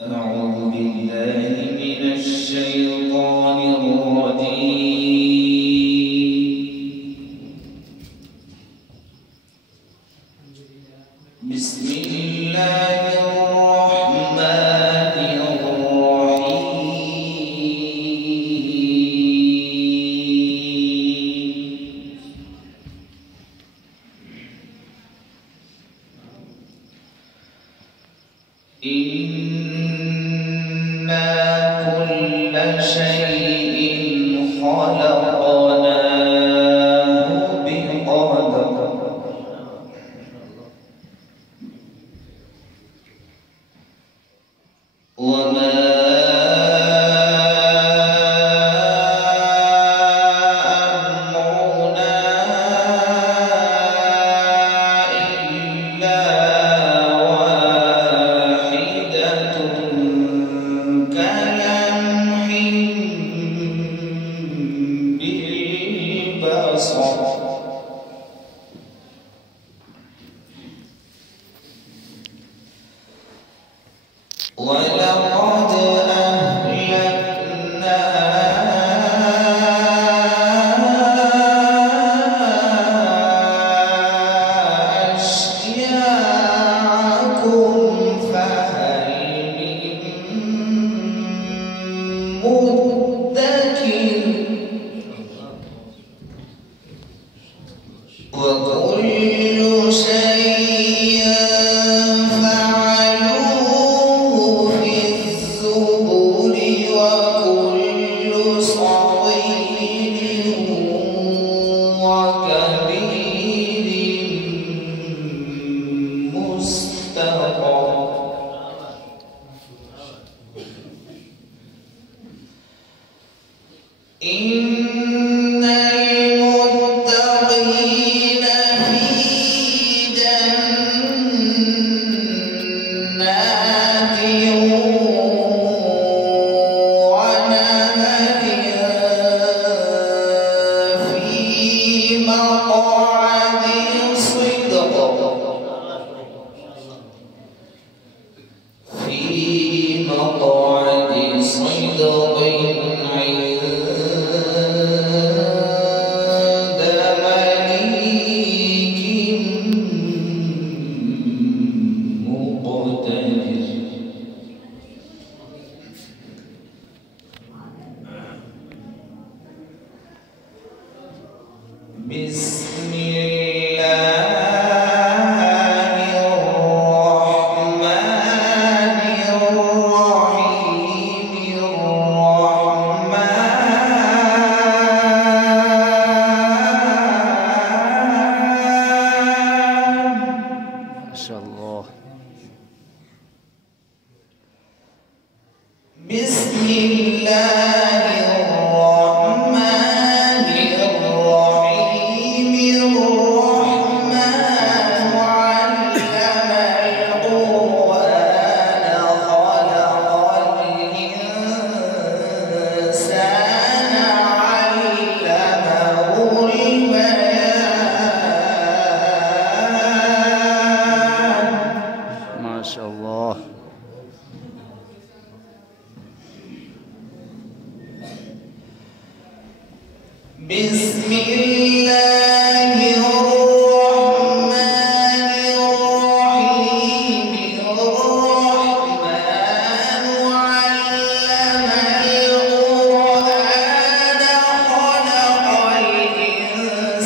أعوذ بالله من الشيطان الرجيم. بسم الله الرحمن الرحيم. إنا كل شيء خلقناه بقدر. وما أمرنا إلا واحدة كلمح بالبصر. ولقد أهلكنا أشياعكم فهل من مدكر. وكل شيء فعلوه في الزبر. وكل صغير وكبير مستطر. إن المتقين في جنات ونهر في مقعد صدق عند مليك مقتدر. بسم الله الرحمن الرحيم. ما شاء الله. بسم الله الرحمن الرحيم. الرحمن علم القرآن خلق الإنسان علمه البيان. ما شاء الله. بسم الله الرحمن الرحيم. الرحمن علم القرآن خلق الإنسان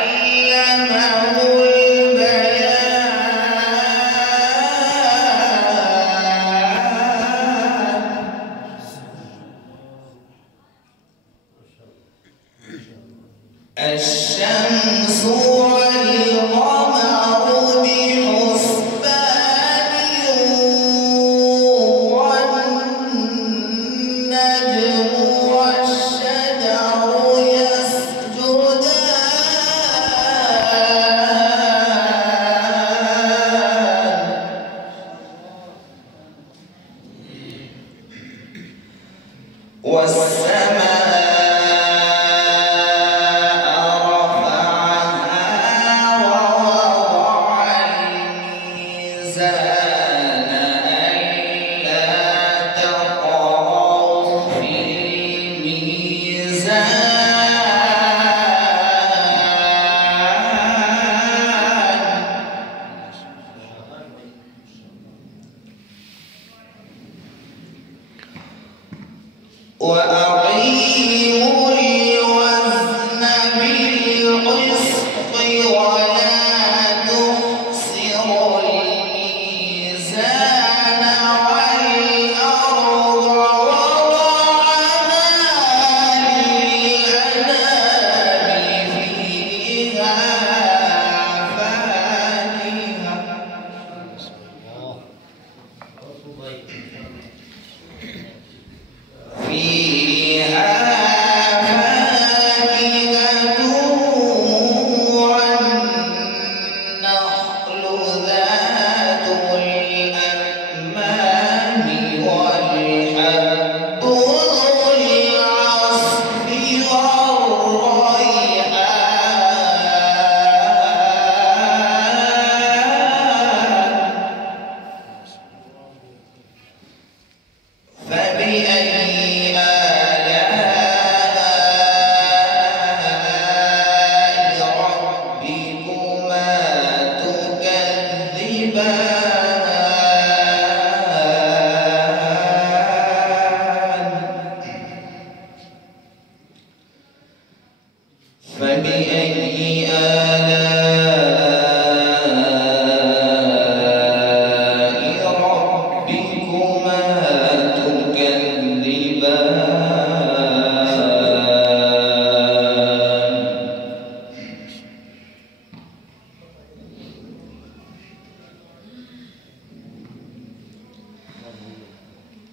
علمه البيان. وأقيموا الوزن بالقسط ولا تخسروا الميزان والأرض وضعها للأنام فيها فاكهة والنخل ذات الأكمام والحب ذو العصف والريحان فبأي آلاء ربكما تكذبان فبأي آلاء ربكما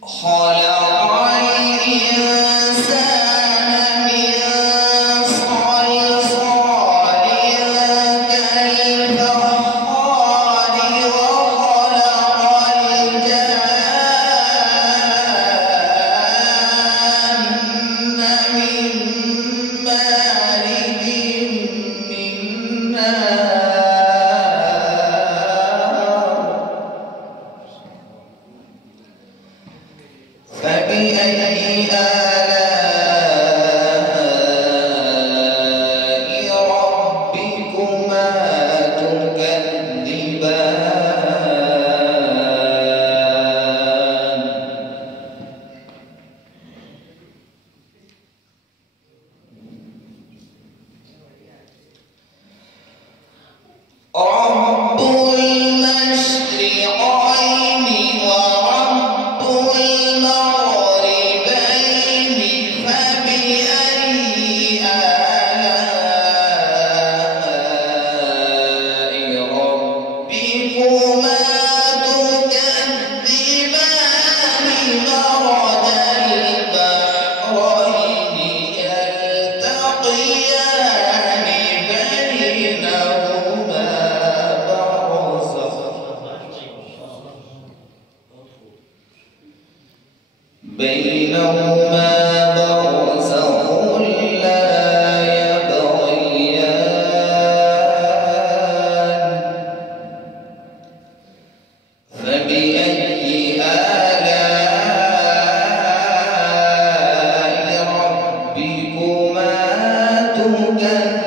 خلق الإنسان من صلصال كالفخار وخلق الجان من مارج من نار فبأي آلاء ربكما تكذبان رب المشرقين ورب المغربين فبأي آلاء ربكما تكذبان مرج البحرين يلتقيان بينهما برزخ لا يبغيان فبأي آلاء ربكما تكذبان